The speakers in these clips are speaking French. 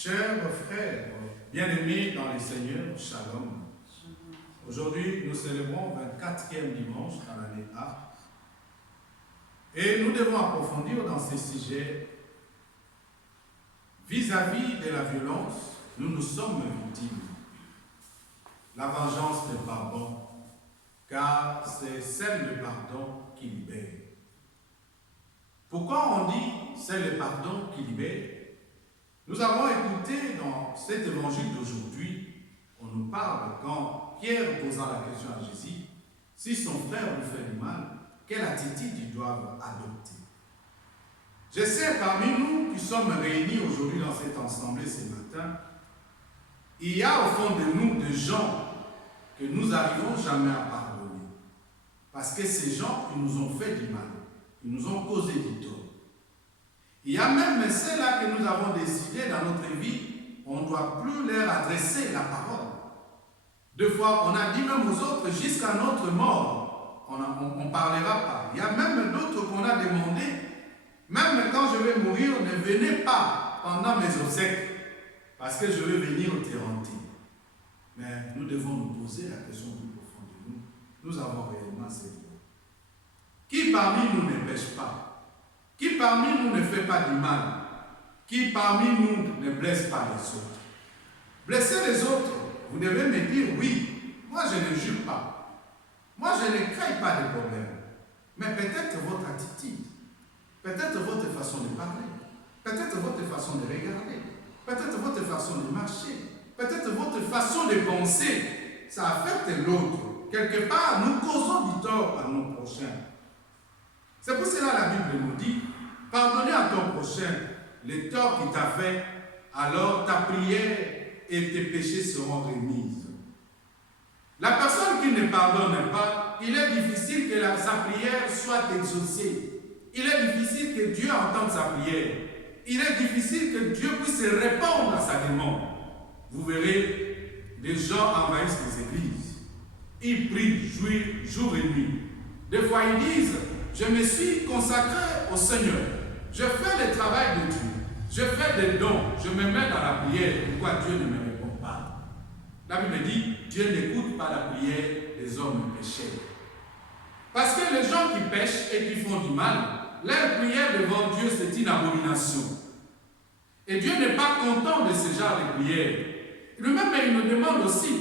Chers frères, bien-aimés dans les Seigneurs, Shalom. Aujourd'hui, nous célébrons le 24e dimanche dans l'année A. Et nous devons approfondir dans ces sujets vis-à-vis de la violence. Nous sommes victimes. La vengeance n'est pas bon, car c'est celle de pardon qui libère. Pourquoi on dit c'est le pardon qui libère? Nous avons écouté dans cet évangile d'aujourd'hui, on nous parle quand Pierre posant la question à Jésus, si son frère lui fait du mal, quelle attitude il doit adopter? Je sais, parmi nous qui sommes réunis aujourd'hui dans cette assemblée ce matin, il y a au fond de nous des gens que nous n'arrivons jamais à pardonner. Parce que ces gens, ils nous ont fait du mal, ils nous ont causé du tort. Il y a même ceux-là que nous avons décidé dans notre vie, on ne doit plus leur adresser la parole. Deux fois, on a dit même aux autres, jusqu'à notre mort, on ne parlera pas. Il y a même d'autres qu'on a demandé, même quand je vais mourir, ne venez pas pendant mes obsèques, parce que je vais venir te hanter. Mais nous devons nous poser la question plus profonde de nous. Nous avons réellement cette voix. Qui parmi nous ne pêche pas? Qui parmi nous ne fait pas du mal? Qui parmi nous ne blesse pas les autres? Blesser les autres, vous devez me dire oui. Moi, je ne jure pas. Moi, je ne crée pas de problème. Mais peut-être votre attitude, peut-être votre façon de parler, peut-être votre façon de regarder, peut-être votre façon de marcher, peut-être votre façon de penser, ça affecte l'autre. Quelque part, nous causons du tort à nos prochains. C'est pour cela que la Bible nous dit, pardonnez à ton prochain les torts qu'il t'a fait, alors ta prière et tes péchés seront remis. La personne qui ne pardonne pas, il est difficile que sa prière soit exaucée. Il est difficile que Dieu entende sa prière. Il est difficile que Dieu puisse répondre à sa demande. Vous verrez, des gens envahissent les églises. Ils prient jour et nuit. Des fois, ils disent, je me suis consacré au Seigneur. Je fais le travail de Dieu. Je fais des dons. Je me mets dans la prière. Pourquoi Dieu ne me répond pas? La Bible dit, Dieu n'écoute pas la prière des hommes pécheurs. Parce que les gens qui pêchent et qui font du mal, leur prière devant Dieu, c'est une abomination. Et Dieu n'est pas content de ce genre de prière. Lui-même, il nous demande aussi,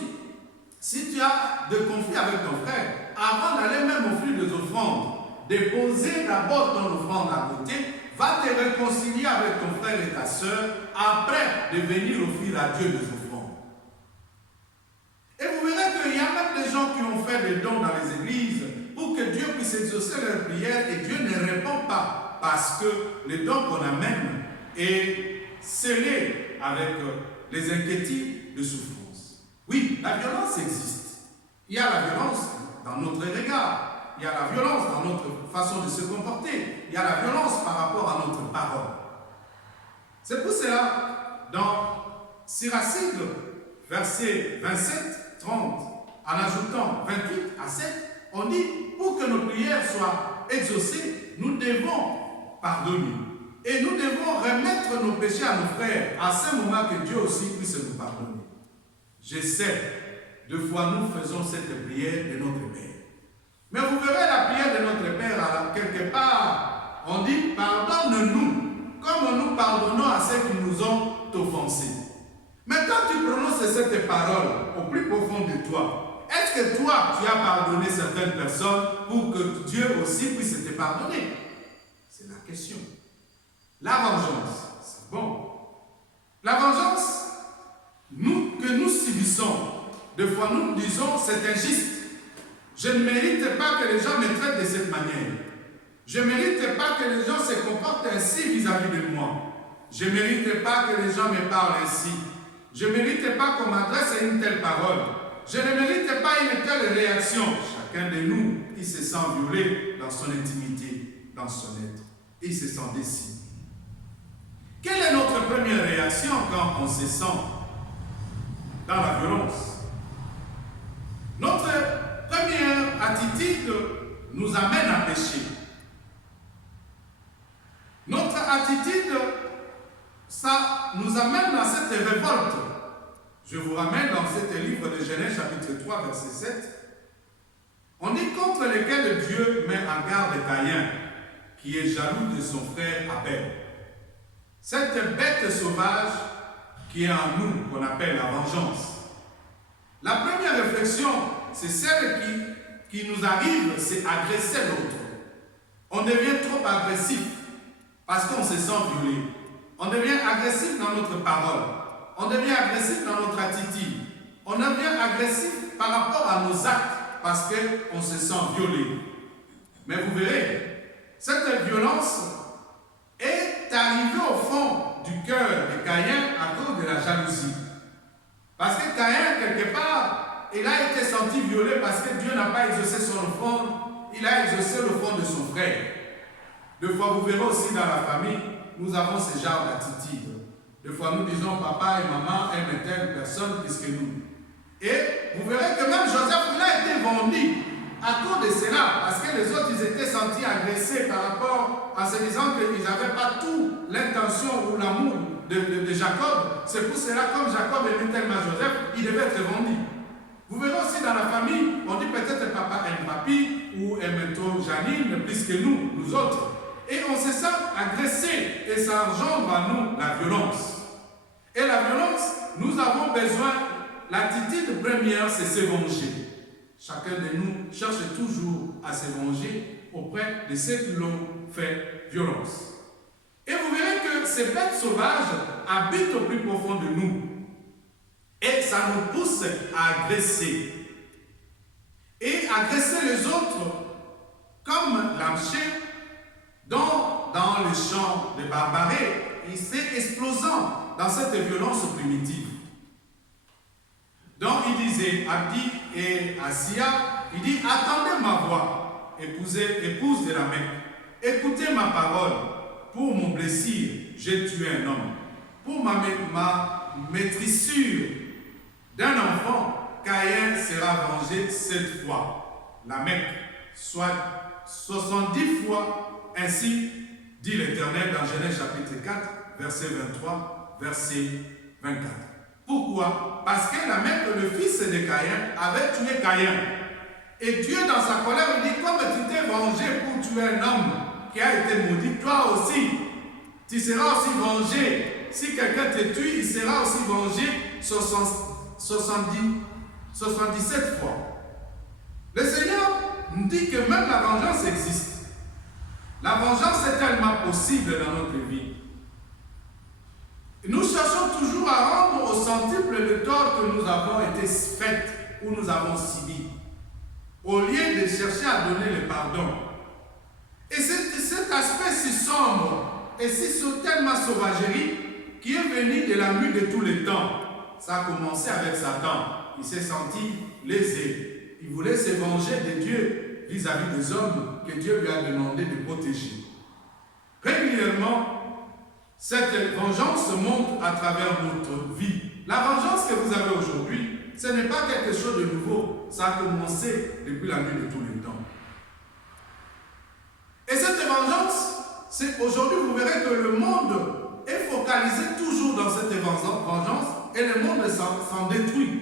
si tu as de conflit avec ton frère, avant d'aller même offrir des offrandes, déposer d'abord ton offrande à côté, va te réconcilier avec ton frère et ta soeur, après de venir offrir à Dieu des offrandes. Et vous verrez qu'il y a même des gens qui ont fait des dons dans les églises pour que Dieu puisse exaucer leurs prières et Dieu ne répond pas parce que le don qu'on amène est scellé avec les inquiétudes de souffrance. Oui, la violence existe. Il y a la violence dans notre regard. Il y a la violence dans notre façon de se comporter. Il y a la violence par rapport à notre parole. C'est pour cela, dans Siracide, verset 27, 30, en ajoutant 28 à 7, on dit, pour que nos prières soient exaucées, nous devons pardonner. Et nous devons remettre nos péchés à nos frères, à ce moment que Dieu aussi puisse nous pardonner. Je sais, deux fois nous faisons cette prière de notre Père. Mais vous verrez la prière de notre Père, alors, quelque part, on dit, pardonne-nous, comme nous pardonnons à ceux qui nous ont offensés. Mais quand tu prononces cette parole au plus profond de toi, est-ce que toi, tu as pardonné certaines personnes pour que Dieu aussi puisse te pardonner? C'est la question. La vengeance, c'est bon. La vengeance, que nous subissons, des fois nous disons, c'est injuste. Je ne mérite pas que les gens me traitent de cette manière. Je ne mérite pas que les gens se comportent ainsi vis-à-vis de moi. Je ne mérite pas que les gens me parlent ainsi. Je ne mérite pas qu'on m'adresse une telle parole. Je ne mérite pas une telle réaction. Chacun de nous, il se sent violé dans son intimité, dans son être. Il se sent déçu. Quelle est notre première réaction quand on se sent dans la violence? Notre première attitude nous amène à pécher. Notre attitude, ça ça nous amène dans cette révolte. Je vous ramène dans ce livre de Genèse chapitre 3 verset 7. On dit contre lesquels Dieu met en garde Caïn, qui est jaloux de son frère Abel. Cette bête sauvage qui est en nous, qu'on appelle la vengeance. La première réflexion, c'est celle qui nous arrive, c'est agresser l'autre. On devient trop agressif parce qu'on se sent violé. On devient agressif dans notre parole. On devient agressif dans notre attitude. On devient agressif par rapport à nos actes parce qu'on se sent violé. Mais vous verrez, cette violence est arrivée au fond du cœur de Caïn à cause de la jalousie. Parce que Caïn, quelque part, il a été senti violé parce que Dieu n'a pas exaucé son offrande, il a exaucé l'offrande de son frère. Des fois, vous verrez aussi dans la famille, nous avons ce genre d'attitude. Des fois, nous disons papa et maman aiment telle personne plus que nous. Et vous verrez que même Joseph, il a été vendu à cause de cela, parce que les autres, ils étaient sentis agressés par rapport à se disant qu'ils n'avaient pas tout l'intention ou l'amour de Jacob. C'est pour cela, comme Jacob aimait tellement Joseph, il devait être vendu. Vous verrez aussi dans la famille, on dit peut-être papa aime papi ou aime trop Janine plus que nous autres. Et on se sent agressé et ça engendre à nous la violence. Et la violence, nous avons besoin, l'attitude première, c'est se venger. Chacun de nous cherche toujours à se venger auprès de ceux qui l'ont fait violence. Et vous verrez que ces bêtes sauvages habitent au plus profond de nous. Et ça nous pousse à agresser. Et agresser les autres comme l'amché dans le champ de Barbarie. Il s'est explosant dans cette violence primitive. Donc il disait, Abdi et Assia, il dit, attendez ma voix, épouse de la Mecque, écoutez ma parole, pour mon blessure, j'ai tué un homme, pour ma maîtrissure d'un enfant, Caïn sera vengé 7 fois, la Mecque, soit 70 fois, ainsi dit l'Éternel dans Genèse chapitre 4, verset 23, verset 24. Pourquoi? Parce que la Mecque, le fils de Caïn, avait tué Caïn. Et Dieu, dans sa colère, il dit, comme tu t'es vengé pour tuer un homme qui a été maudit, toi aussi, tu seras aussi vengé. Si quelqu'un te tue, il sera aussi vengé 77 fois. Le Seigneur nous dit que même la vengeance existe. La vengeance est tellement possible dans notre vie. Nous cherchons toujours à rendre au centuple le tort que nous avons été faits ou nous avons subi, au lieu de chercher à donner le pardon. Et cet aspect si sombre et si tellement sauvagerie qui est venu de la nuit de tous les temps, ça a commencé avec Satan. Il s'est senti lésé. Il voulait se venger de Dieu vis-à-vis des hommes que Dieu lui a demandé de protéger. Régulièrement, cette vengeance monte à travers notre vie. La vengeance que vous avez aujourd'hui, ce n'est pas quelque chose de nouveau. Ça a commencé depuis la nuit de tous les temps. Et cette vengeance, c'est aujourd'hui, vous verrez que le monde est focalisé toujours dans cette vengeance et le monde s'en détruit.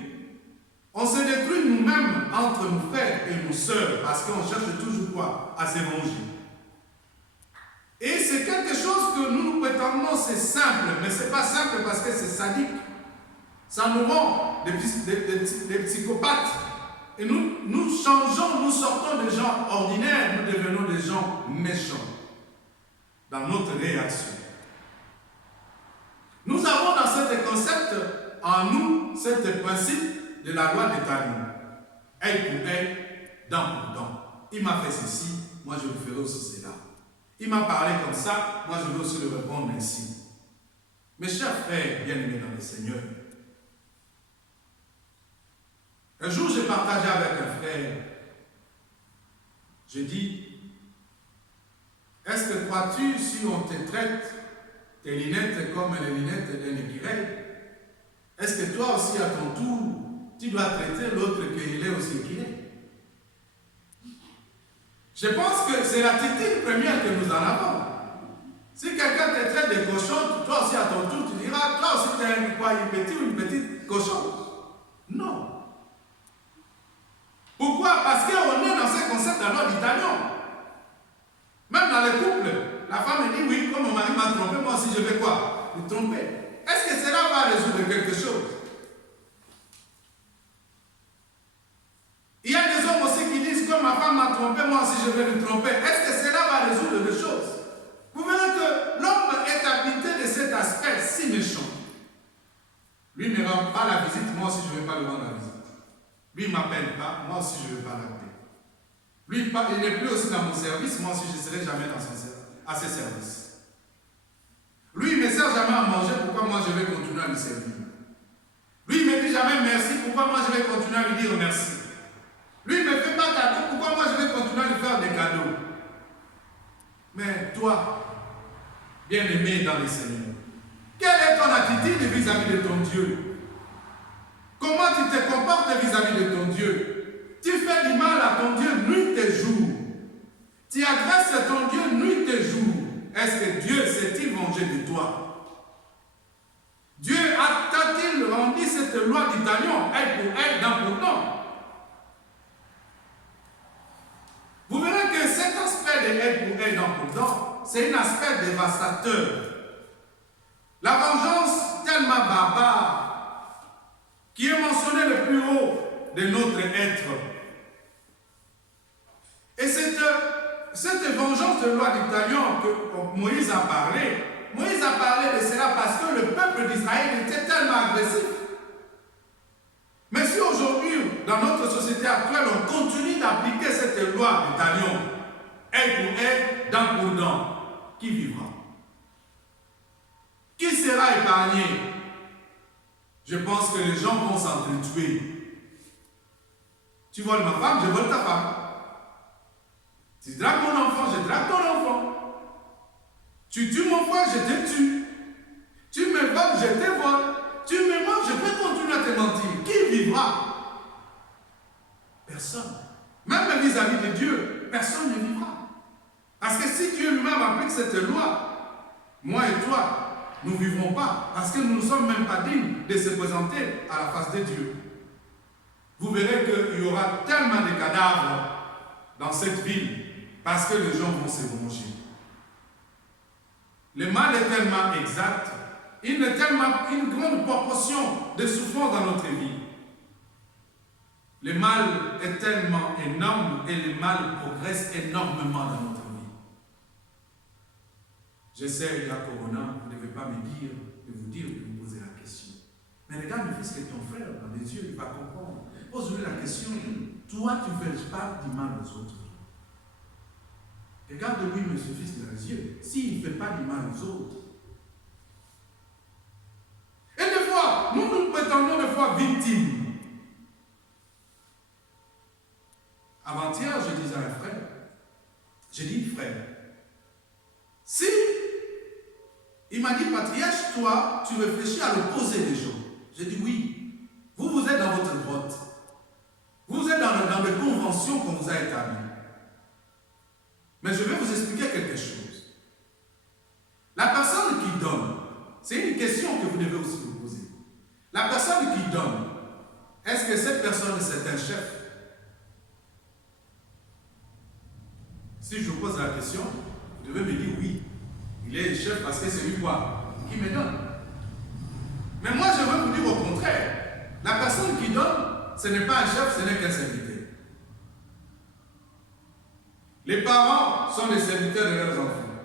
On se détruit nous-mêmes entre nos frères et nos sœurs parce qu'on cherche toujours quoi? À se venger. Et c'est quelque chose que nous prétendons, c'est simple, mais ce n'est pas simple parce que c'est sadique. Ça nous rend des psychopathes. Et nous changeons, nous sortons des gens ordinaires, nous devenons des gens méchants dans notre réaction. Nous avons dans ce concept en nous, ce principe de la loi de Talim. Œil pour œil, dent pour dent. Il m'a fait ceci, moi je le ferai aussi cela. Il m'a parlé comme ça, moi je vais aussi le répondre ainsi. Mes chers frères bien-aimés dans le Seigneur, un jour j'ai partagé avec un frère, je dis, est-ce que crois-tu si on te traite tes lunettes comme les lunettes d'un écureuil, est-ce que toi aussi à ton tour, tu dois traiter l'autre qu'il est aussi écureuil? Je pense que c'est l'attitude première que nous en avons. Si quelqu'un te traite de cochon, toi aussi à ton tour, tu diras, une petite ou une petite cochon. Non. Pourquoi? Parce qu'on est dans ces concepts de la loi d'Italion. Même dans les couples, la femme dit oui, comme mon mari m'a trompé, moi aussi je vais quoi? Me tromper. Est-ce que cela va résoudre quelque chose? Il y a des hommes aussi qui disent comme ma femme m'a trompé, moi aussi je vais me tromper. Est-ce que cela va résoudre les choses? Vous verrez que l'homme est habité de cet aspect si méchant. Lui ne rend pas la visite, moi aussi je ne vais pas lui rendre la visite. Lui ne m'appelle pas, moi aussi je ne vais pas l'appeler. Lui il n'est plus aussi dans mon service, moi aussi je ne serai jamais à ses services. Lui il ne me sert jamais à manger, pourquoi moi je vais continuer à lui servir? Lui il ne me dit jamais merci, pourquoi moi je vais continuer à lui dire merci? Lui il ne me fait pas cadeau, pourquoi moi je vais continuer à lui faire des cadeaux? Mais toi, bien-aimé dans le Seigneur, quelle est ton attitude vis-à-vis de ton Dieu? Comment tu te comportes vis-à-vis de ton Dieu? Tu fais du mal à ton Dieu nuit et jour. Tu agresses ton Dieu nuit et jour. Est-ce que Dieu s'est-il vengé de toi? Dieu a-t-il rendu cette loi d'Italion, elle pour elle, dent pour dent? Vous verrez que cet aspect de elle pour elle, dent pour dent, c'est un aspect dévastateur. La vengeance tellement barbare qui est mentionnée le plus haut de notre être. Et cette vengeance de loi d'Italion que Moïse a parlé de cela parce que le peuple d'Israël était tellement agressif. Mais si aujourd'hui, dans notre société actuelle, on continue d'appliquer cette loi d'Italion, œil pour œil, dent pour dent, qui vivra? Qui sera épargné? Je pense que les gens vont s'entretuer. Tu voles ma femme, je vole ta femme. Tu dragues mon enfant, je drague ton enfant. Tu tues mon frère, je te tue. Tu me voles, je te vole. Tu me mens, je peux continuer à te mentir. Qui vivra? Personne. Même vis-à-vis de Dieu, personne ne vivra. Parce que si Dieu lui-même applique cette loi, moi et toi, nous ne vivrons pas, parce que nous ne sommes même pas dignes de se présenter à la face de Dieu. Vous verrez qu'il y aura tellement de cadavres dans cette ville, parce que les gens vont se venger. Le mal est tellement exact, il y a tellement une grande proportion de souffrance dans notre vie. Le mal est tellement énorme et le mal progresse énormément dans notre vie. Je sais, il y a Corona, vous ne devez pas me dire, de vous dire, de vous poser la question. Mais regarde le fils que ton frère, dans les yeux, il va comprendre. Pose-lui la question, toi tu ne fais pas du mal aux autres. Regarde-lui, monsieur fils, dans les yeux, s'il ne fait pas du mal aux autres. Et des fois, nous nous prétendons des fois victimes. Avant-hier, je disais à un frère, j'ai dit, frère, si il m'a dit, patriarche, toi, tu réfléchis à l'opposé des gens. J'ai dit oui. Vous êtes dans votre grotte. Vous êtes dans des conventions qu'on vous a établies. Mais je vais vous expliquer quelque chose. La personne qui donne, c'est une question que vous devez aussi vous poser. La personne qui donne, est-ce que cette personne, c'est un chef? Si je vous pose la question, vous devez me dire oui. Il est chef parce que c'est lui quoi? Qui me donne. Mais moi, je veux vous dire au contraire. La personne qui donne, ce n'est pas un chef, ce n'est qu'un serviteur. Les parents sont les serviteurs de leurs enfants.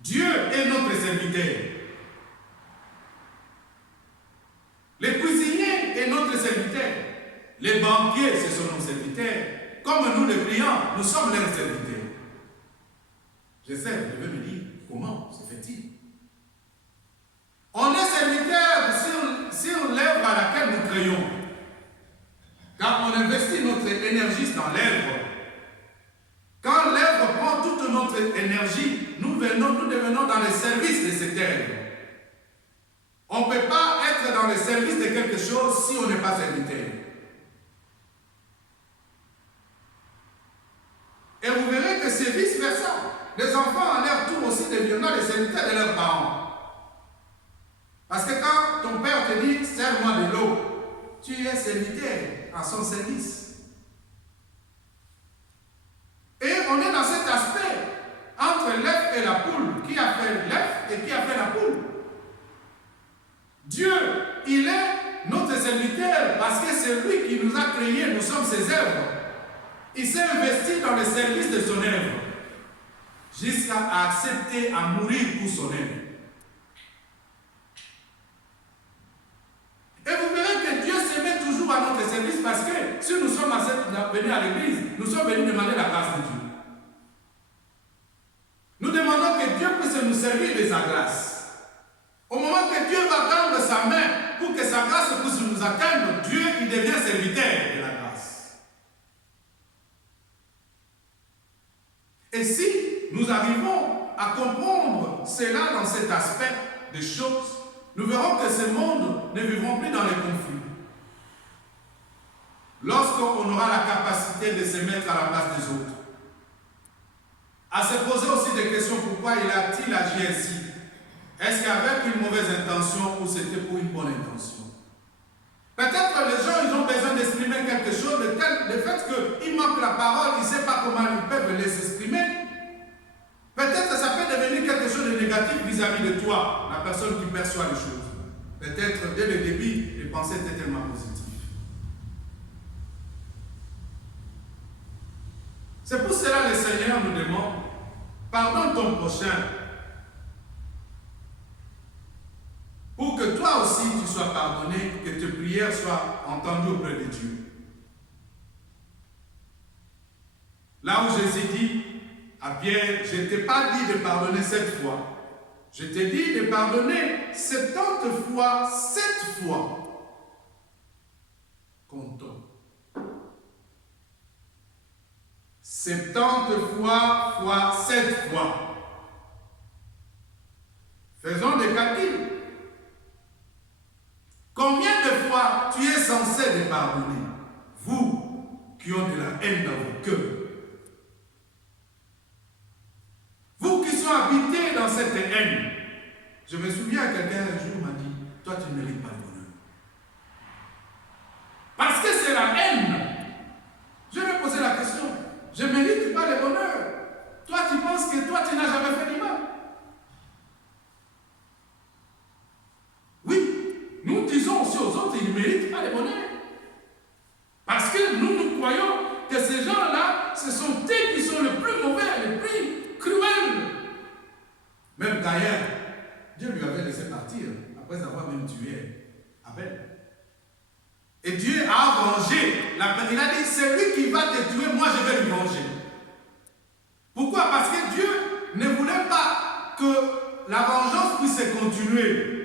Dieu est notre serviteur. Les cuisiniers est notre serviteur. Les banquiers, ce sont nos serviteurs. Comme nous, les clients, nous sommes leurs serviteurs. Je sais, vous devez me dire, comment se fait-il? On est serviteur sur l'œuvre à laquelle nous créons. Quand on investit notre énergie dans l'œuvre, quand l'œuvre prend toute notre énergie, nous devenons dans le service de cette œuvre. On ne peut pas être dans le service de quelque chose si on n'est pas serviteur. Et vous verrez que c'est vice-versa. Les enfants, à leur tour aussi, deviendront les serviteurs de leurs parents. Parce que quand ton père te dit, sers-moi de l'eau, tu es serviteur à son service. Et on est dans cet aspect entre l'œuf et la poule. Qui a fait l'œuf et qui a fait la poule? Dieu, il est notre serviteur parce que c'est lui qui nous a créés, nous sommes ses œuvres. Il s'est investi dans le service de son œuvre jusqu'à accepter à mourir pour son œuvre. Et vous verrez que Dieu se met toujours à notre service parce que si nous sommes venus à l'église, nous sommes venus demander la grâce de Dieu. Nous demandons que Dieu puisse nous servir de sa grâce. Au moment que Dieu va tendre sa main pour que sa grâce puisse nous atteindre, Dieu, il devient serviteur de la grâce. Et si nous arrivons à comprendre cela dans cet aspect des choses, nous verrons que ce monde ne vivra plus dans les conflits. Lorsqu'on aura la capacité de se mettre à la place des autres, à se poser aussi des questions, pourquoi il a-t-il agi ainsi? Est-ce qu'avec une mauvaise intention ou c'était pour une bonne intention? Peut-être les gens ils ont besoin d'exprimer quelque chose, le fait qu'il manque la parole, ils ne savent pas comment ils peuvent les exprimer. Peut-être que ça peut devenir quelque chose de négatif vis-à-vis de toi, la personne qui perçoit les choses. Peut-être dès le début, les pensées étaient tellement positives. C'est pour cela que le Seigneur nous demande, pardonne ton prochain, pour que toi aussi tu sois pardonné, que tes prières soient entendues auprès de Dieu. Là où Jésus dit à Pierre, je ne t'ai pas dit de pardonner 7 fois, je t'ai dit de pardonner 70 fois, 7 fois. Comptons. 70 fois 7 fois. Faisons des calculs. Combien de fois tu es censé de pardonner? Vous qui avez de la haine dans vos cœurs. Vous qui sont habités dans cette haine. Je me souviens, quelqu'un un jour m'a dit, toi tu ne mérites pas le bonheur. Parce que c'est la haine. Je vais poser la question. Je ne mérite pas le bonheur. Toi tu penses que toi tu n'as jamais fait du mal. Oui, nous disons aussi aux autres, ils ne méritent pas le bonheur. Parce que nous croyons que ces gens-là, ce sont eux qui sont les plus mauvais, les plus cruels. Même Caïn, Dieu lui avait laissé partir après avoir même tué Abel. Et Dieu a vengé. Il a dit, c'est lui qui va te tuer, moi je vais lui venger. Pourquoi? Parce que Dieu ne voulait pas que la vengeance puisse continuer.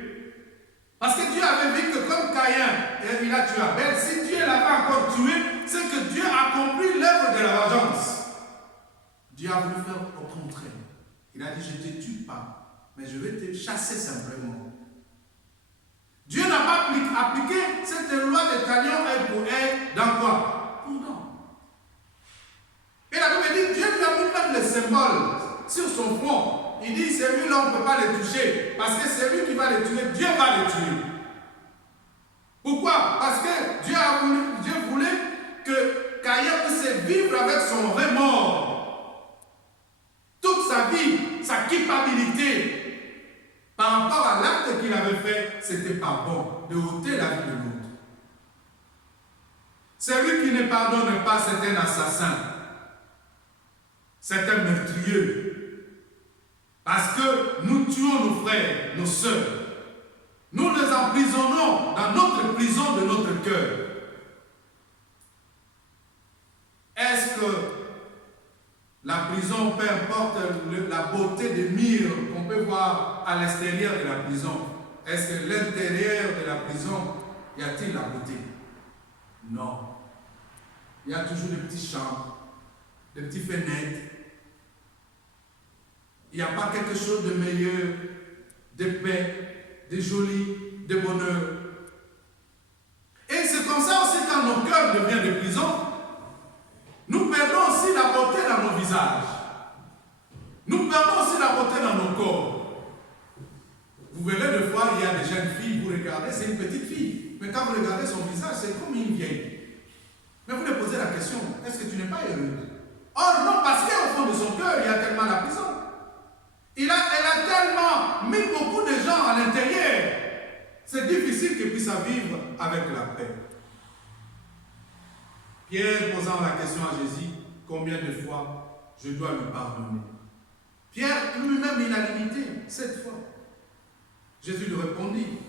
Parce que Dieu avait vu que comme Caïn, il a tué Abel, si Dieu l'avait encore tué, c'est que Dieu a accompli l'œuvre de la vengeance. Dieu a voulu faire au contraire. Il a dit, je ne te tue pas, mais je vais te chasser simplement. Dieu n'a pas appliqué cette loi de talion œil pour œil dans quoi? Pour non. Et la Bible dit, Dieu lui a mis même le symbole sur son front. Il dit, celui-là, on ne peut pas le toucher. Parce que c'est lui qui va le tuer, Dieu va le tuer. Pourquoi? Parce que Dieu voulait que Caïn puisse vivre avec son remords. Toute sa vie, sa culpabilité. Par rapport à l'acte qu'il avait fait, c'était pas bon de ôter la vie de l'autre. Celui qui ne pardonne pas, c'est un assassin. C'est un meurtrier. Parce que nous tuons nos frères, nos sœurs. Nous les emprisonnons dans notre prison de notre cœur. Est-ce que la prison, peu importe la beauté des murs qu'on peut voir à l'extérieur de la prison, est-ce que l'intérieur de la prison, y a-t-il la beauté? Non. Il y a toujours des petites chambres, des petites fenêtres. Il n'y a pas quelque chose de meilleur, de paix, de joli, de bonheur. Et c'est comme ça aussi quand nos cœurs deviennent des prisons, nous perdons aussi la beauté dans nos visages. Nous perdons aussi la beauté dans nos corps. Vous verrez des fois, il y a des jeunes filles, vous regardez, c'est une petite fille. Mais quand vous regardez son visage, c'est comme une vieille. Mais vous lui posez la question, est-ce que tu n'es pas heureuse? Or non, parce qu'au fond de son cœur, il y a tellement la prison. Elle a tellement mis beaucoup de gens à l'intérieur. C'est difficile qu'elle puisse vivre avec la paix. Pierre posant la question à Jésus, combien de fois je dois lui pardonner? Pierre lui-même, il a limité 7 fois. Jésus lui répondit.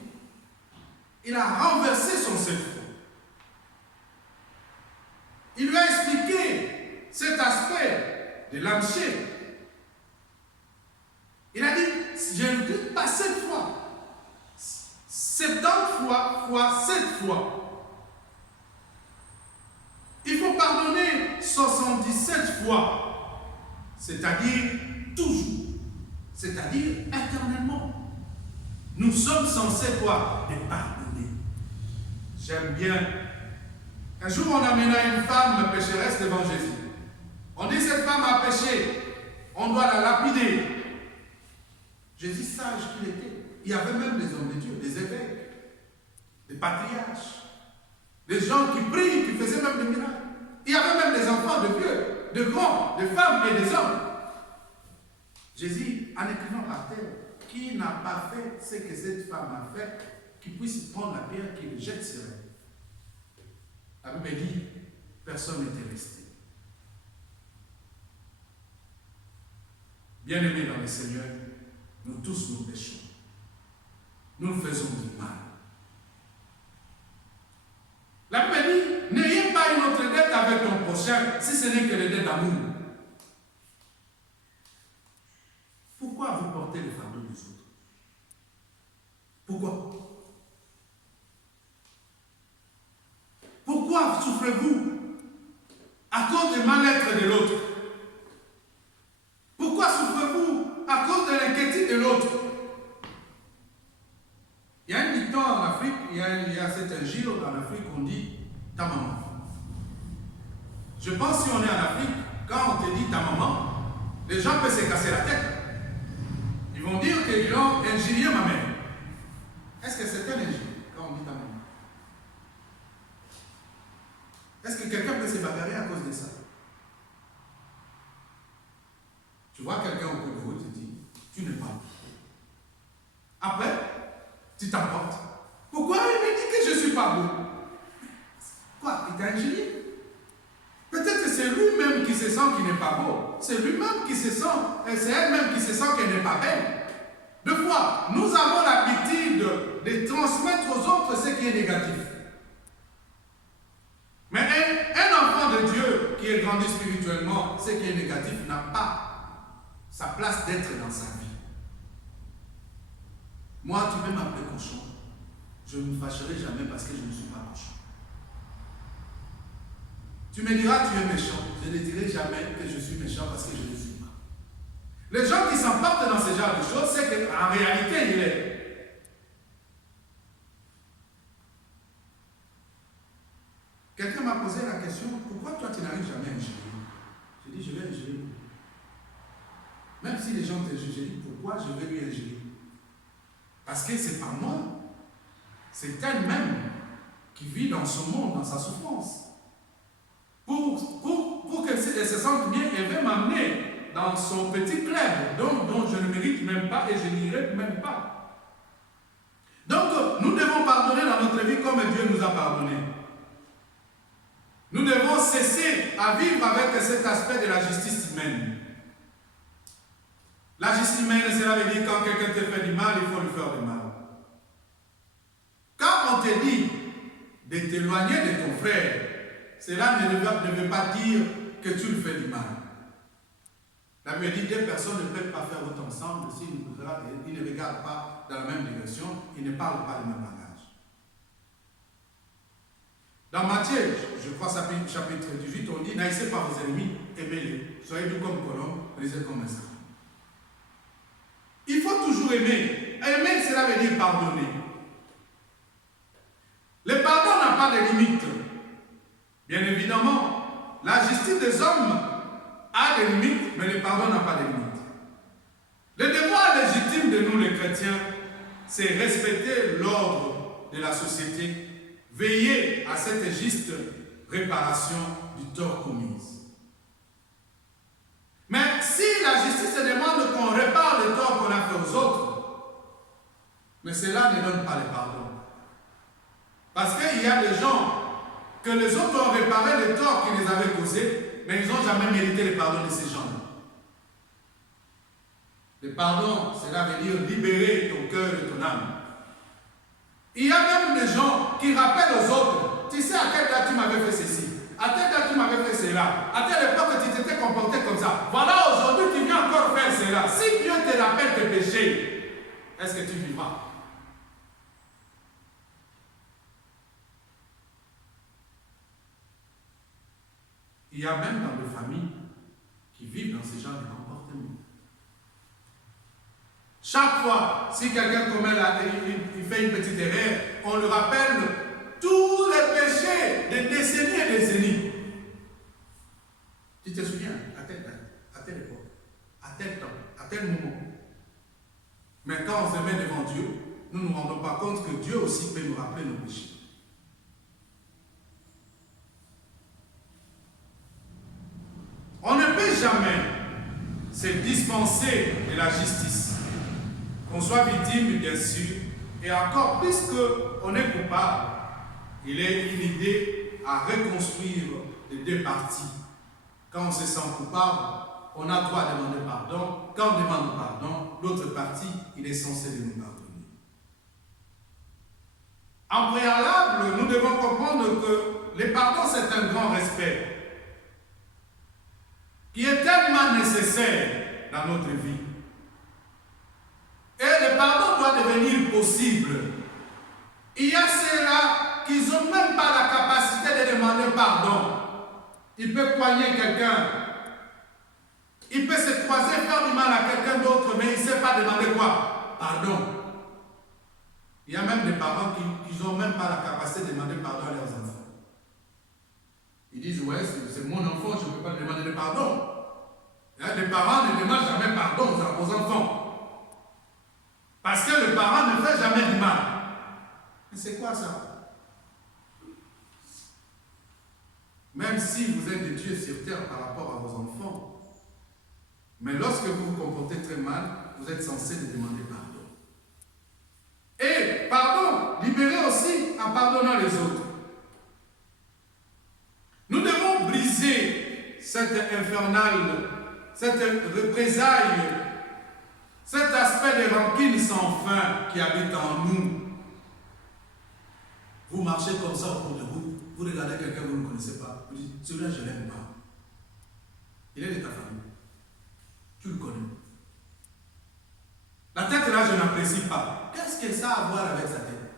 Il a renversé son 7 fois. Il lui a expliqué cet aspect de l'amitié. Il a dit, je ne dis pas 7 fois, 70 fois 7 fois. Il faut pardonner 77 fois, c'est-à-dire toujours, c'est-à-dire éternellement. Nous sommes censés quoi? De pardonner. J'aime bien. Un jour, on amena une femme pécheresse devant Jésus. On dit, cette femme a péché, on doit la lapider. Jésus, sage qu'il était. Il y avait même des hommes de Dieu, des évêques, des patriarches, des gens qui prient, qui faisaient même des miracles. Il y avait même des enfants de Dieu, de grands, de femmes et des hommes. Jésus, en écrivant par terre, qui n'a pas fait ce que cette femme a fait, qui puisse prendre la pierre, qui le jette sur elle. La Bible dit, personne n'était resté. Bien-aimés dans le Seigneur, nous tous nous péchons. Nous faisons du mal. La Bible dit, n'ayez pas une autre dette avec ton prochain, si ce n'est que les dettes d'amour. Pourquoi vous portez le fardeau des autres? Pourquoi? Pourquoi souffrez-vous à cause du mal-être de l'autre? Pourquoi souffrez-vous à cause de l'inquiétude de l'autre? Il y a un dicton en Afrique, il y a cet injure en Afrique qu'on dit ta maman. Je pense que si on est en Afrique, quand on te dit ta maman, les gens peuvent se casser la tête. Ils vont dire qu'ils ont injurié ma mère. Est-ce que c'est un injure quand on dit ta maman? Est-ce que quelqu'un peut se bagarrer à cause de ça? Tu vois quelqu'un au cours de route, tu te dis, tu n'es pas. Après, tu t'emportes. Pourquoi il me dit que je ne suis pas beau? Quoi? Il t'a injurié? Peut-être que c'est lui-même qui se sent qu'il n'est pas beau. C'est lui-même qui se sent, et c'est elle-même qui se sent qu'elle n'est pas belle. Deux fois, nous avons l'habitude de transmettre aux autres ce qui est négatif. Mais un enfant de Dieu qui est grandi spirituellement, ce qui est négatif n'a pas sa place d'être dans sa vie. Moi, tu peux m'appeler cochon. Je ne me fâcherai jamais parce que je ne suis pas cochon. Tu me diras tu es méchant. Je ne dirai jamais que je suis méchant parce que je ne suis pas. Les gens qui s'emportent dans ce genre de choses, c'est qu'en réalité, il est. Quelqu'un m'a posé la question, pourquoi toi tu n'arrives jamais à injurer? Je dis, je vais injurer. Même si les gens te jugent, je dis, pourquoi je vais lui injurer? Parce que c'est pas moi. C'est elle-même qui vit dans ce monde, dans sa souffrance. Pour qu'elle se sente bien, elle veut m'amener dans son petit club dont je ne mérite même pas et je n'irai même pas. Donc, nous devons pardonner dans notre vie comme Dieu nous a pardonné. Nous devons cesser à vivre avec cet aspect de la justice humaine. La justice humaine, cela veut dire quand quelqu'un te fait du mal, il faut lui faire du mal. Quand on te dit de t'éloigner de ton frère, cela ne veut pas dire que tu lui fais du mal. La Bible dit que deux personnes ne peuvent pas faire autre ensemble s'ils ne regardent pas dans la même direction, ils ne parlent pas le même langage. Dans Matthieu, je crois chapitre 18, on dit, n'haïssez pas vos ennemis, aimez-les, soyez doux comme colombe, brisez comme un serpent. Il faut toujours aimer. Aimer, cela veut dire pardonner. Le pardon n'a pas de limite. Bien évidemment, la justice des hommes a des limites, mais le pardon n'a pas de limite. Le devoir légitime de nous les chrétiens, c'est respecter l'ordre de la société, veiller à cette juste réparation du tort commis. Mais si la justice demande qu'on répare les torts qu'on a fait aux autres, mais cela ne donne pas le pardon. Parce qu'il y a des gens que les autres ont réparé les torts qu'ils les avaient causés, mais ils n'ont jamais mérité le pardon de ces gens-là. Le pardon, cela veut dire libérer ton cœur et ton âme. Il y a même des gens qui rappellent aux autres, tu sais à quelle date tu m'avais fait ceci, à telle date tu m'avais fait cela, à telle époque tu t'étais comporté comme ça. Voilà, aujourd'hui tu viens encore faire cela. Si Dieu te rappelle tes péchés, est-ce que tu vivras? Il y a même dans les familles qui vivent dans ce genre de comportement. Chaque fois, si quelqu'un il fait une petite erreur, on lui rappelle tous les péchés des décennies et des décennies. Tu te souviens, à telle date, à telle époque, à tel temps, à tel moment. Mais quand on se met devant Dieu, nous ne nous rendons pas compte que Dieu aussi peut nous rappeler nos péchés. On ne peut jamais se dispenser de la justice. Qu'on soit victime, bien sûr, et encore plus qu'on est coupable, il est une idée à reconstruire les deux parties. Quand on se sent coupable, on a droit à demander pardon. Quand on demande pardon, l'autre partie, il est censé nous pardonner. En préalable, nous devons comprendre que le pardon, c'est un grand respect qui est tellement nécessaire dans notre vie. Et le pardon doit devenir possible. Il y a ceux-là qui n'ont même pas la capacité de demander pardon. Il peut poigner quelqu'un. Il peut se croiser, faire du mal à quelqu'un d'autre, mais il ne sait pas demander quoi? Pardon. Il y a même des parents qui n'ont même pas la capacité de demander pardon à leurs enfants. Ils disent, ouais, c'est mon enfant, je ne peux pas lui demander de pardon. Les parents ne demandent jamais pardon aux enfants. Parce que le parent ne fait jamais du mal. Mais c'est quoi ça? Même si vous êtes de Dieu sur terre par rapport à vos enfants, mais lorsque vous vous comportez très mal, vous êtes censé de demander pardon. Et pardon, libérer aussi en pardonnant les autres. Nous devons briser cette infernale, cette représailles, cet aspect de rancune sans fin qui habite en nous. Vous marchez comme ça au cours de route, vous regardez quelqu'un que vous ne connaissez pas, vous dites, celui-là je ne l'aime pas. Il est de ta famille. Tu le connais. La tête là, je n'apprécie pas. Qu'est-ce que ça a à voir avec sa tête?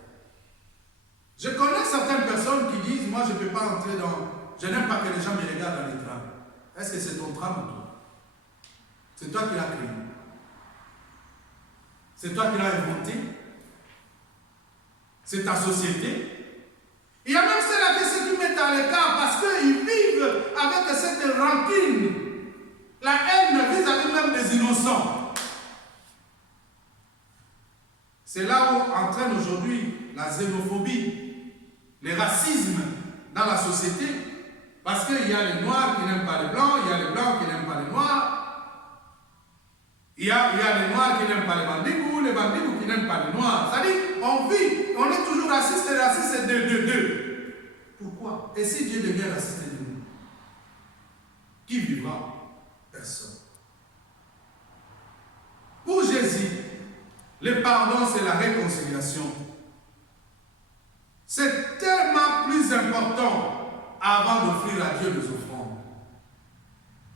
Je connais certaines personnes qui disent, moi je ne peux pas entrer dans... Je n'aime pas que les gens me regardent dans les trams. Est-ce que c'est ton tram ou toi? C'est toi qui l'as créé. C'est toi qui l'as inventé. C'est ta société. Il y a même ceux-là qui se mettent à l'écart parce qu'ils vivent avec cette rancune, la haine vis-à-vis même des innocents. C'est là où entraîne aujourd'hui la xénophobie, le racisme dans la société. Parce qu'il y a les noirs qui n'aiment pas les blancs, il y a les blancs qui n'aiment pas les noirs. Il y a les noirs qui n'aiment pas les bandits qui n'aiment pas les noirs. C'est-à-dire, on vit, on est toujours raciste et raciste, c'est deux. Pourquoi? Et si Dieu devient raciste de nous, qui vivra? Personne. Pour Jésus, le pardon, c'est la réconciliation. C'est tellement plus important avant d'offrir à Dieu les offrandes.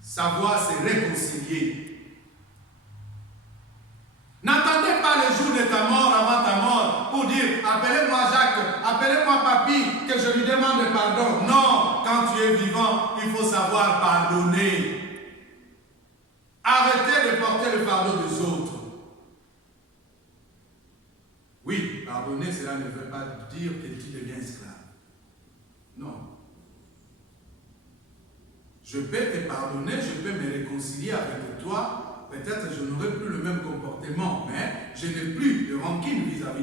Savoir se réconcilier. N'attendez pas le jour de ta mort avant ta mort pour dire appelez-moi Jacques, appelez-moi papy, que je lui demande pardon. Non, quand tu es vivant, il faut savoir pardonner. Arrêtez de porter le fardeau des autres. Oui, pardonner, cela ne veut pas dire que tu deviens esclave. Non. Je peux te pardonner, je peux me réconcilier avec toi. Peut-être que je n'aurai plus le même comportement, mais je n'ai plus de rancune vis-à-vis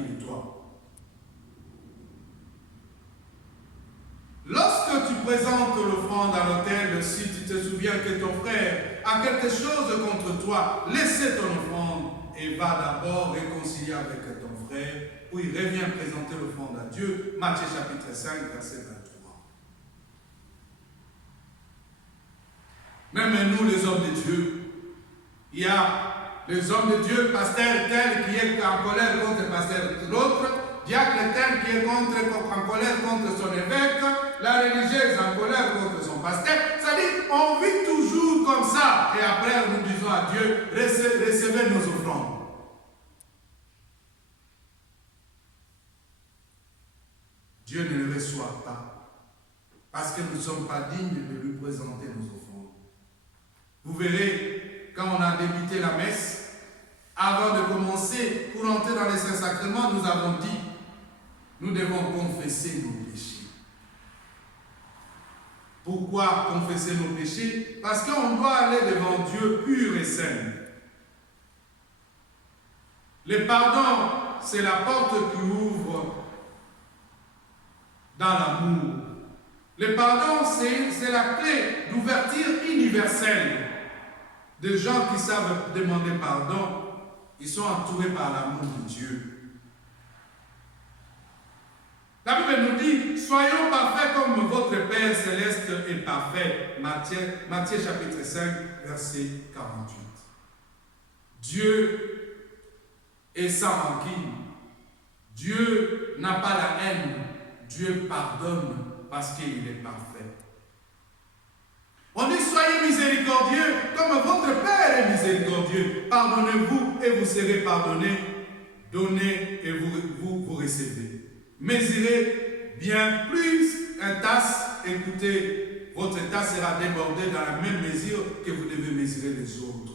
présentes l'offrande à l'autel, si tu te souviens que ton frère a quelque chose contre toi, laissez ton offrande et va d'abord réconcilier avec ton frère, puis reviens présenter l'offrande à Dieu. Matthieu chapitre 5, verset 23. Même nous, les hommes de Dieu, il y a les hommes de Dieu, pasteur tel qui est en colère contre pasteur l'autre, diacre tel qui est en colère contre son évêque, la religieuse en colère contre son pasteur. C'est-à-dire, on vit toujours comme ça. Et après, nous disons à Dieu, recevez nos offrandes. Dieu ne le reçoit pas, parce que nous ne sommes pas dignes de lui présenter nos offrandes. Vous verrez, quand on a débuté la messe, avant de commencer, pour entrer dans les Saints-Sacrements, nous avons dit, nous devons confesser nos péchés. Pourquoi confesser nos péchés? Parce qu'on doit aller devant Dieu pur et saint. Le pardon, c'est la porte qui ouvre dans l'amour. Le pardon, c'est la clé d'ouverture universelle. Des gens qui savent demander pardon, ils sont entourés par l'amour de Dieu. La Bible nous dit, soyons parfaits comme votre Père céleste est parfait. Matthieu chapitre 5, verset 48. Dieu est sans rancune. Dieu n'a pas la haine. Dieu pardonne parce qu'il est parfait. On dit, soyez miséricordieux comme votre Père est miséricordieux. Pardonnez-vous et vous serez pardonnés. Donnez et vous recevez. Mesurez bien plus un tasse. Écoutez, votre tasse sera débordée dans la même mesure que vous devez mesurer les autres.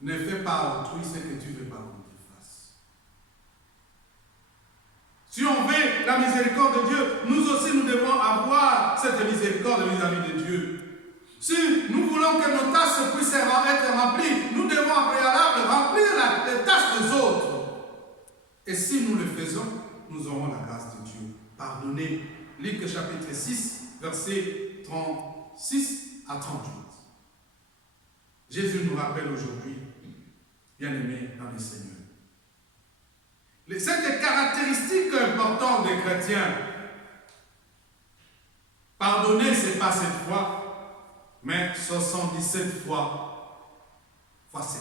Ne fais pas à autrui ce que tu ne veux pas qu'on te fasse. Si on veut la miséricorde de Dieu, nous aussi nous devons avoir cette miséricorde vis-à-vis de Dieu. Si nous voulons que nos tasses puissent être remplies, nous devons en préalable remplir les tasses des autres. Et si nous le faisons, nous aurons la grâce de Dieu. Pardonnez. Luc chapitre 6, versets 36 à 38. Jésus nous rappelle aujourd'hui, bien-aimés dans le Seigneur, cette caractéristique importante des chrétiens. Pardonner, ce n'est pas cette fois, mais 77 fois 7.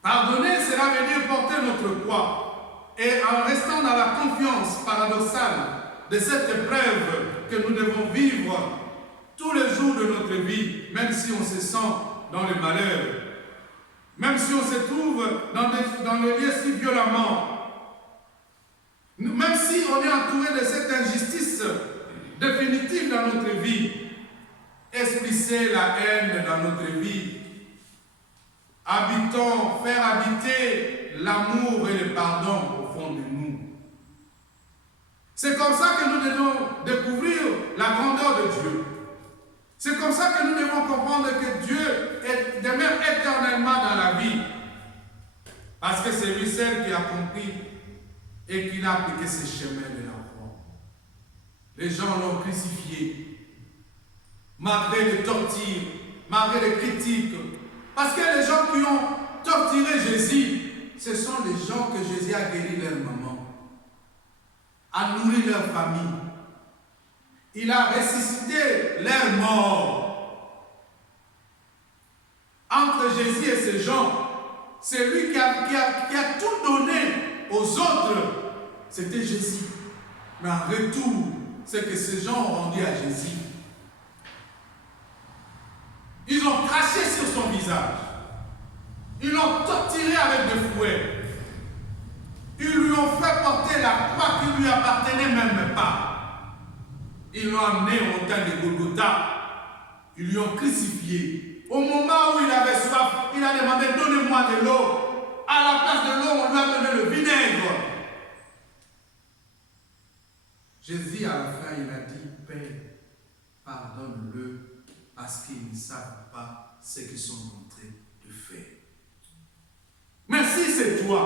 Pardonner, cela veut dire porter notre poids. Et en restant dans la confiance paradoxale de cette épreuve que nous devons vivre tous les jours de notre vie, même si on se sent dans le malheur, même si on se trouve dans les lieux si violemment, même si on est entouré de cette injustice définitive dans notre vie, expulser la haine dans notre vie, faire habiter l'amour et le pardon au fond de nous. C'est comme ça que nous devons découvrir la grandeur de Dieu. C'est comme ça que nous devons comprendre que Dieu demeure éternellement dans la vie. Parce que c'est lui seul qui a compris et qui a appliqué ce chemin de la croix. Les gens l'ont crucifié, malgré les tortures, malgré les critiques. Parce que les gens qui ont torturé Jésus, ce sont les gens que Jésus a guéri leur maman, a nourri leur famille. Il a ressuscité leur mort. Entre Jésus et ces gens, c'est lui qui a tout donné aux autres. C'était Jésus. Mais en retour, c'est que ces gens ont rendu à Jésus. Ils ont craché sur son visage. Ils l'ont torturé avec des fouets. Ils lui ont fait porter la croix qui ne lui appartenait même pas. Ils l'ont amené au montagne de Golgotha. Ils lui ont crucifié. Au moment où il avait soif, il a demandé, donnez-moi de l'eau. À la place de l'eau, on lui a donné le vinaigre. Jésus, à la fin, il a dit, Père, pardonne-le, parce qu'ils ne savent pas ce qu'ils sont en train de faire. Mais si c'est toi,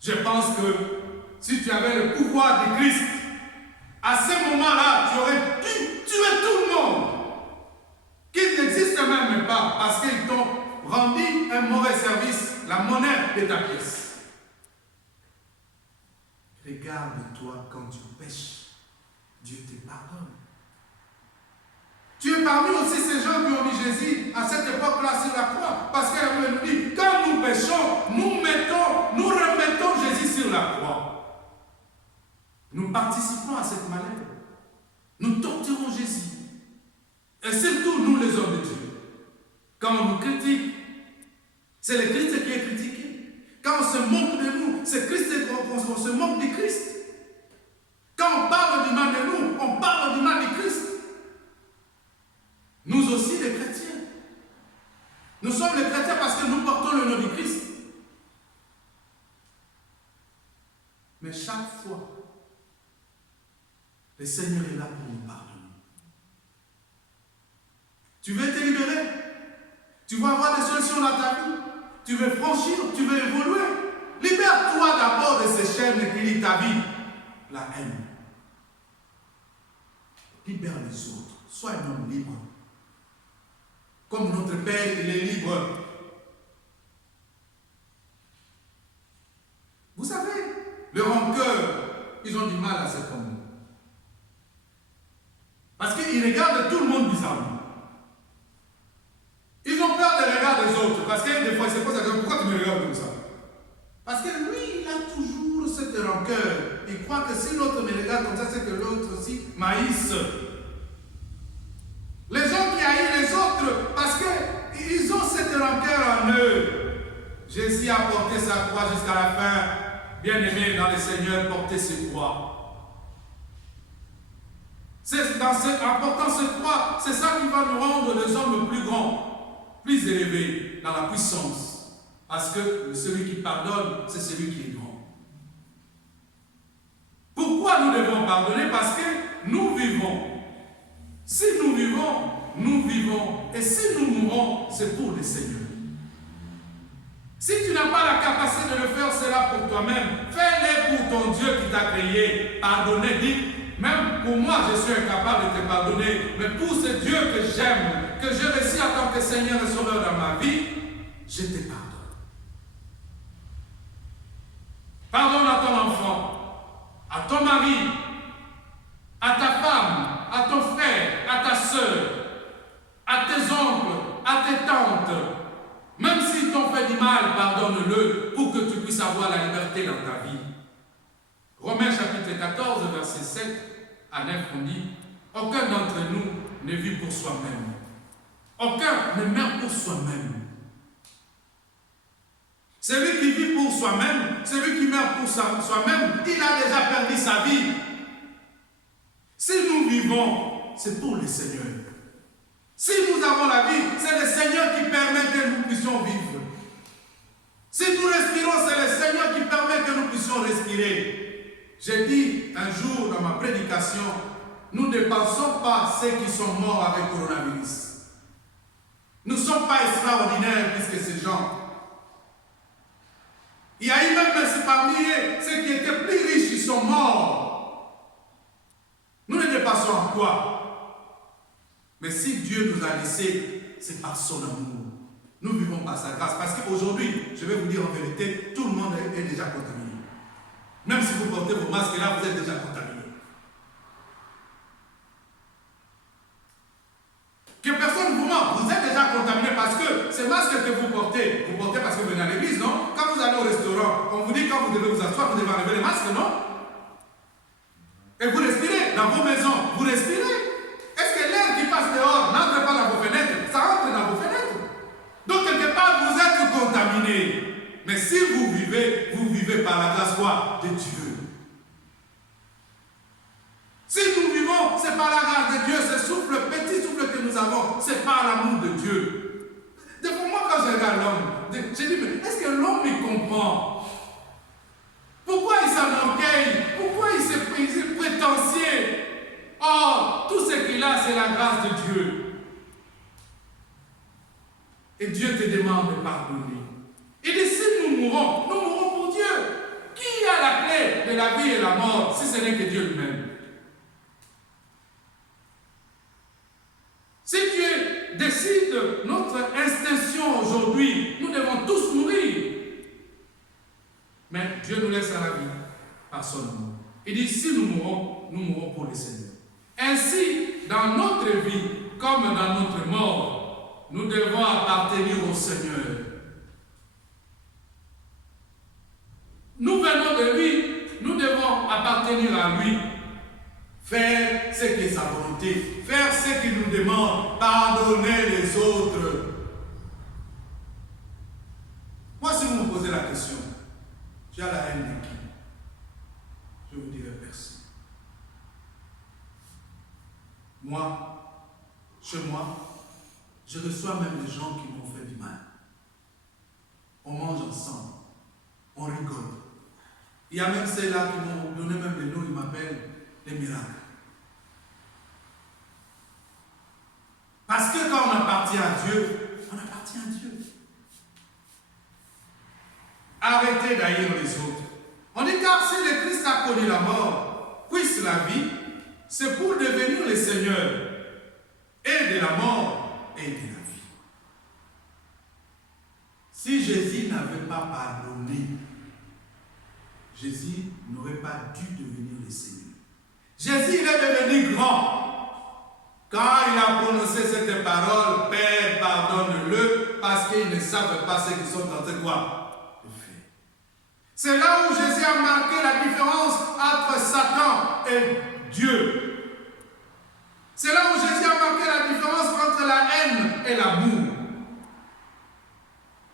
je pense que si tu avais le pouvoir de Christ, à ce moment-là, tu aurais pu tuer tout le monde, qui n'existe même pas, parce qu'ils t'ont rendu un mauvais service, la monnaie de ta pièce. Regarde-toi quand tu pêches, Dieu te pardonne. Tu es parmi aussi ces gens qui ont mis Jésus à cette époque-là sur la croix. Parce qu'elle nous dit, quand nous péchons, nous remettons Jésus sur la croix. Nous participons à cette manœuvre. Nous torturons Jésus. Et surtout nous les hommes de Dieu. Quand on nous critique, c'est le Christ qui est critiqué. Quand on se moque de nous, c'est Christ qu'on se moque du Christ. Quand on parle du mal de nous, on parle du mal du Christ. Nous aussi les chrétiens. Nous sommes les chrétiens parce que nous portons le nom du Christ. Mais chaque fois, le Seigneur est là pour nous pardonner. Tu veux te libérer? Tu veux avoir des solutions dans ta vie? Tu veux franchir? Tu veux évoluer? Libère-toi d'abord de ces chaînes qui lient ta vie. La haine. Libère les autres. Sois un homme libre. Comme notre Père, il est libre. Vous savez, les rancœurs, ils ont du mal à se comprendre. Parce qu'ils regardent tout le monde bizarrement. Ils ont peur des regards des autres. Parce que des fois, c'est pas ça. Pourquoi tu me regardes comme ça? Parce que lui, il a toujours cette rancœur. Il croit que si l'autre me regarde comme ça, c'est que l'autre aussi m'haïsse. Les gens qui haïssent les autres, parce qu'ils ont cette rancœur en eux. Jésus a porté sa croix jusqu'à la fin. Bien-aimé dans le Seigneur, portez ses croix. En portant cette croix, c'est ça qui va nous rendre des hommes plus grands, plus élevés dans la puissance. Parce que celui qui pardonne, c'est celui qui est grand. Pourquoi nous devons pardonner? Parce que nous vivons. Si nous vivons, nous vivons. Et si nous mourons, c'est pour le Seigneur. Si tu n'as pas la capacité de le faire, c'est là pour toi-même. Fais-le pour ton Dieu qui t'a créé. Pardonnez, dis. Même pour moi, je suis incapable de te pardonner. Mais pour ce Dieu que j'aime, que je réussis en tant que Seigneur et Sauveur dans ma vie, je te pardonne. Pardonne à ton enfant, à ton mari, à ta femme, à ton frère, à ta soeur, à tes oncles, à tes tantes. Même s'ils t'ont fait du mal, pardonne-le pour que tu puisses avoir la liberté dans ta vie. Romains chapitre 14, verset 7 à 9, on dit, aucun d'entre nous ne vit pour soi-même. Aucun ne meurt pour soi-même. Celui qui vit pour soi-même, celui qui meurt pour soi-même, il a déjà perdu sa vie. Si nous vivons, c'est pour le Seigneur. Si nous avons la vie, c'est le Seigneur qui permet que nous puissions vivre. Si nous respirons, c'est le Seigneur qui permet que nous puissions respirer. J'ai dit un jour dans ma prédication, nous ne pensons pas ceux qui sont morts avec le coronavirus. Nous ne sommes pas extraordinaires puisque ces gens. Il y a eu même parmi eux, ceux qui étaient plus riches, ils sont morts. Nous ne dépassons en quoi? Mais si Dieu nous a laissé, c'est par son amour. Nous vivons par sa grâce. Parce qu'aujourd'hui, je vais vous dire en vérité, tout le monde est déjà contaminé. Même si vous portez vos masques là, vous êtes déjà contaminé. Que personne vous ment, vous êtes déjà contaminé parce que ces masques que vous portez parce que vous venez à l'église, non? Quand vous allez au restaurant, on vous dit quand vous devez vous asseoir, vous devez enlever les masques, non? Et vous respirez dans vos maisons, vous respirez. Est-ce que l'air qui passe dehors n'entre pas dans vos fenêtres? Ça entre dans vos fenêtres. Donc quelque part, vous êtes contaminé. Mais si vous vivez par la grâce quoi? De Dieu. Si nous vivons, c'est par la grâce de Dieu. Ce souffle, le petit souffle que nous avons, c'est par l'amour de Dieu. Des fois, moi, quand je regarde l'homme, je dis, mais est-ce que l'homme il comprend? Pourquoi il s'enorgueille? Pourquoi il est prétentieux? Or, tout ce qu'il a, c'est la grâce de Dieu. Et Dieu te demande de pardonner. Il dit, si nous mourons pour Dieu. Qui a la clé de la vie mourir. Nous devons tous mourir. Mais Dieu nous laisse à la vie par son amour. Il dit, si nous mourrons pour le Seigneur. Ainsi, dans notre vie, comme dans notre mort, nous devons appartenir au Seigneur. Nous venons de lui, nous devons appartenir à lui. Faire ce qui est sa volonté, faire ce qu'il nous demande, pardonner les autres. Moi, si vous me posez la question, tu as la haine de qui? Je vous dirai personne. Moi, chez moi, je reçois même des gens qui m'ont fait du mal. On mange ensemble, on rigole. Il y a même ceux-là qui m'ont donné même des noms, ils m'appellent les miracles. Parce que quand on appartient à Dieu, on appartient à Dieu. Arrêtez d'haïr les autres. On dit car si le Christ a connu la mort, puisse la vie, c'est pour devenir le Seigneur et de la mort et de la vie. Si Jésus n'avait pas pardonné, Jésus n'aurait pas dû devenir le Seigneur. Jésus, il est devenu grand. Quand il a prononcé cette parole, Père, pardonne-le, parce qu'ils ne savent pas ce qu'ils sont en train de quoi de faire. C'est là où Jésus a marqué la différence entre Satan et Dieu. C'est là où Jésus a marqué la différence entre la haine et l'amour.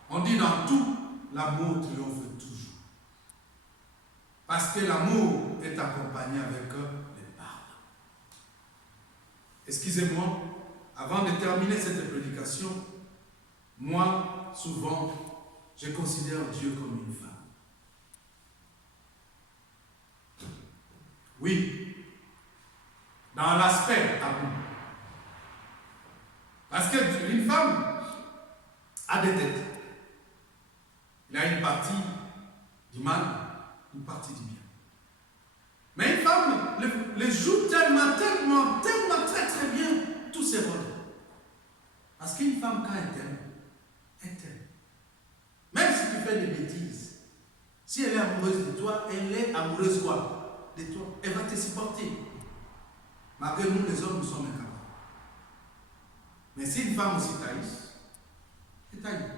On dit dans tout, l'amour triomphe toujours. Parce que l'amour est accompagné avec le pardon. Excusez-moi, avant de terminer cette prédication, moi, souvent, je considère Dieu comme une femme. Oui, dans l'aspect amour. Parce qu'une femme a des têtes. Il a une partie du mal, une partie du bien. Mais une femme le joue tellement, très très bien tous ses rôles. Parce qu'une femme, quand elle t'aime, elle t'aime. Même si tu fais des bêtises, si elle est amoureuse de toi, elle est amoureuse quoi? De toi. Elle va te supporter. Malgré nous, les hommes, nous sommes incapables. Mais si une femme aussi t'haïsse, elle t'haït.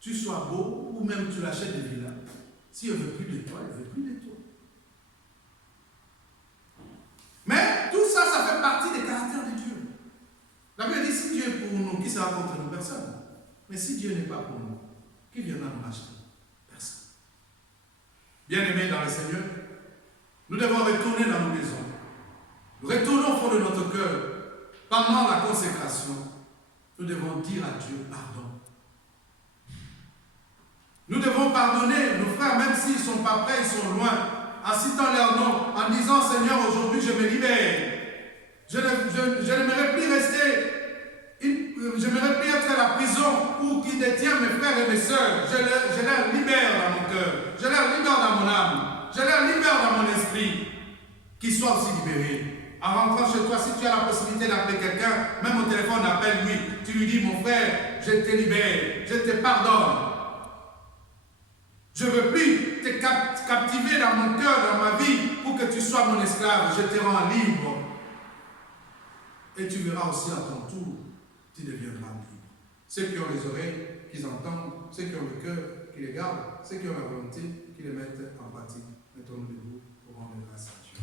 Tu sois beau ou même tu l'achètes des villas. Si elle ne veut plus de toi, elle ne veut plus de toi. Mais tout ça, ça fait partie des caractères de Dieu. La Bible dit, si Dieu est pour nous, qui sera contre nous? Personne. Mais si Dieu n'est pas pour nous, qui viendra nous racheter? Personne. Bien-aimés dans le Seigneur, nous devons retourner dans nos maisons. Nous retournons au fond de notre cœur. Pendant la consécration, nous devons dire à Dieu pardon. Nous devons pardonner nos frères, même s'ils ne sont pas prêts, ils sont loin, en citant leur nom, en disant Seigneur, aujourd'hui je me libère. Je n'aimerais plus rester, je n'aimerais plus être à la prison pour qui détient mes frères et mes sœurs. Je les libère dans mon cœur, je les libère dans mon âme, je les libère dans mon esprit, qu'ils soient aussi libérés. En rentrant chez toi, si tu as la possibilité d'appeler quelqu'un, même au téléphone, appelle-lui. Tu lui dis, mon frère, je te libère, je te pardonne. Je ne veux plus te captiver dans mon cœur, dans ma vie, pour que tu sois mon esclave. Je te rends libre. Et tu verras aussi à ton tour, tu deviendras libre. Ceux qui ont les oreilles, qu'ils entendent, ceux qui ont le cœur, qui les gardent, ceux qui ont la volonté, qui les mettent en pratique. Mettons-nous debout pour rendre grâce à Dieu.